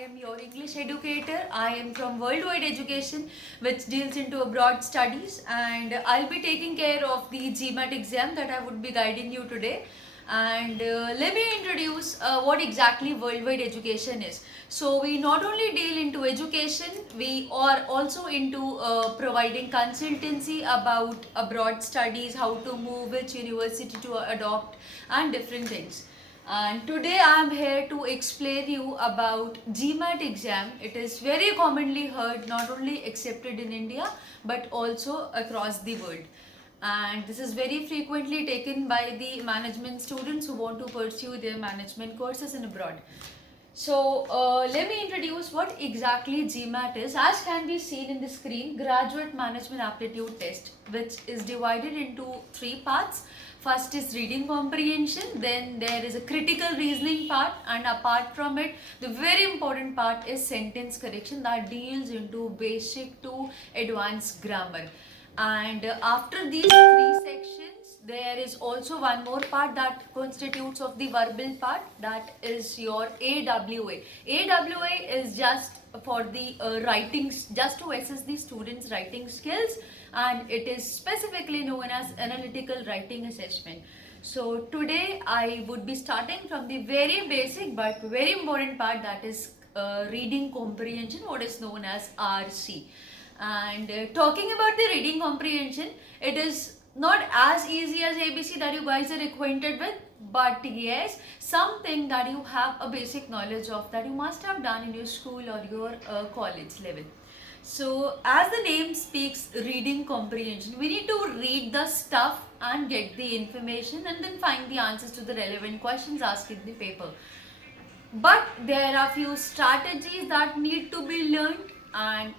am your English educator. I am from Worldwide Education, which deals into abroad studies, and I'll be taking care of the GMAT exam that I would be guiding you today. And let me introduce what exactly Worldwide Education is. So we not only deal into education, we are also into providing consultancy about abroad studies, how to move, which university to adopt, and different things. And today I am here to explain you about GMAT exam. It is very commonly heard, not only accepted in India but also across the world. And this is very frequently taken by the management students who want to pursue their management courses in abroad. So let me introduce what exactly GMAT is. As can be seen in the screen, Graduate Management Aptitude Test, which is divided into three parts. First is reading comprehension, then there is a critical reasoning part, and apart from it, the very important part is sentence correction that deals into basic to advanced grammar. And after these three sections, there is also one more part that constitutes of the verbal part, that is your AWA. AWA is just for the writings, just to assess the students' writing skills, and it is specifically known as analytical writing assessment. So today I would be starting from the very basic but very important part, that is reading comprehension, what is known as RC. And talking about the reading comprehension, it is not as easy as ABC that you guys are acquainted with, but yes, something that you have a basic knowledge of, that you must have done in your school or your college level. So as the name speaks, reading comprehension, we need to read the stuff and get the information and then find the answers to the relevant questions asked in the paper. But there are few strategies that need to be learned, and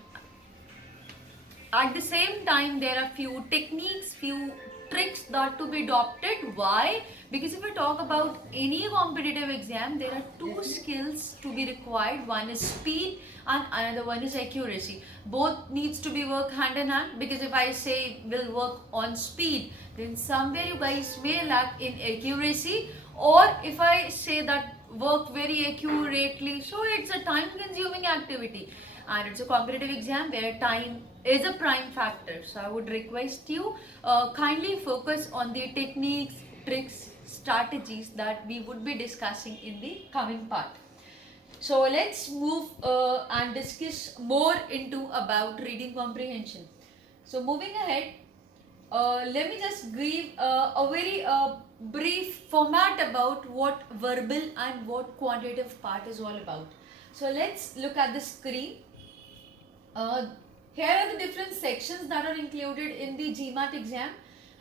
at the same time there are few techniques, few tricks that to be adopted. Why? Because if we talk about any competitive exam, there are two skills to be required. One is speed and another one is accuracy. Both needs to be work hand in hand, because if I say will work on speed, then somewhere you guys may lack in accuracy, or if I say that work very accurately, so it's a time consuming activity, and it's a competitive exam where time is a prime factor. So I would request you kindly focus on the techniques, tricks, strategies that we would be discussing in the coming part. So let's move and discuss more into about reading comprehension. So moving ahead, let me just give a very brief format about what verbal and what quantitative part is all about. So let's look at the screen. Here are the different sections that are included in the GMAT exam,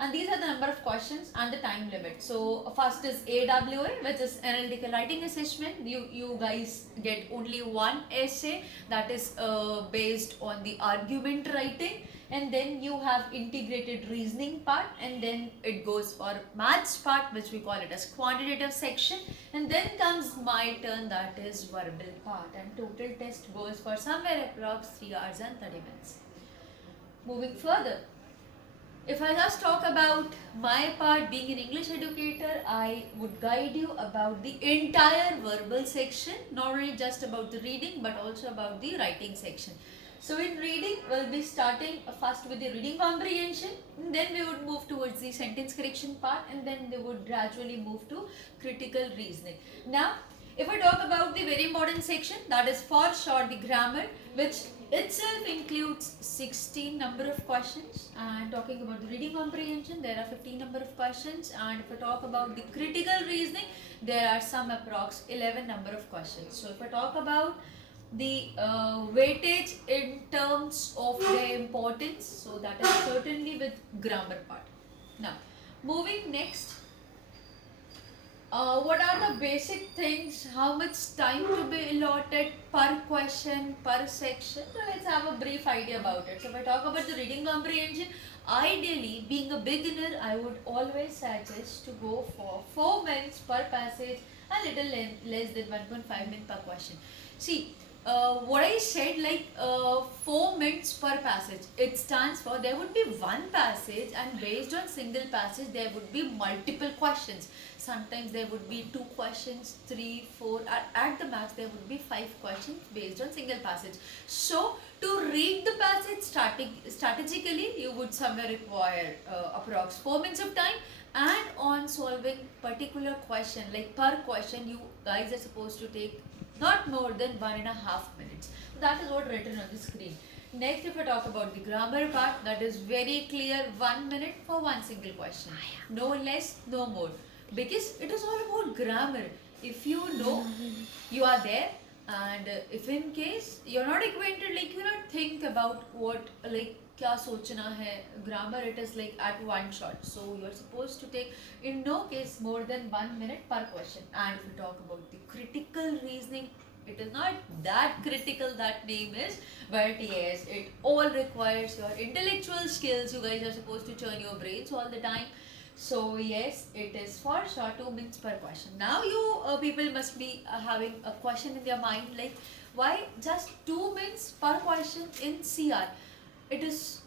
and these are the number of questions and the time limit. So first is AWA, which is analytical writing assessment. You guys get only one essay that is based on the argument writing, and then you have integrated reasoning part, and then it goes for maths part, which we call it as quantitative section, and then comes my turn, that is verbal part, and total test goes for somewhere approx 3 hours and 30 minutes. Moving further, if I just talk about my part being an English educator, I would guide you about the entire verbal section, not only just about the reading but also about the writing section. So in reading, we'll be starting first with the reading comprehension, and then we would move towards the sentence correction part, and then they would gradually move to critical reasoning. Now, if I talk about the very important section, that is for sure the grammar, which itself includes 16 number of questions. And talking about the reading comprehension, there are 15 number of questions, and if I talk about the critical reasoning, there are some approx 11 number of questions. So if I talk about the weightage in terms of their importance, so that is certainly with grammar part. Now moving next, what are the basic things, how much time to be allotted per question, per section? So let's have a brief idea about it. So if I talk about the reading comprehension, ideally being a beginner, I would always suggest to go for 4 minutes per passage, a little less than 1.5 minutes per question. See, what I said, like 4 minutes per passage. It stands for there would be one passage, and based on single passage, there would be multiple questions. Sometimes there would be 2 questions, 3, 4. At the max, there would be 5 questions based on single passage. So, to read the passage strategically, you would somewhere require approx 4 minutes of time. And on solving particular question, like per question, you guys are supposed to take not more than 1.5 minutes. That is what written on the screen. Next, if I talk about the grammar part, that is very clear, 1 minute for one single question. No less, no more. Because it is all about grammar. If you know, you are there. And if in case you're not acquainted, like you not think about what, like क्या सोचना है, grammar it is like at one shot, so you're supposed to take in no case more than 1 minute per question. And if we talk about the critical reasoning, it is not that critical, that name is, but yes, it all requires your intellectual skills. You guys are supposed to turn your brains all the time. So yes, it is for sure 2 minutes per question. Now you people must be having a question in their mind, like why just 2 minutes per question in CR? It is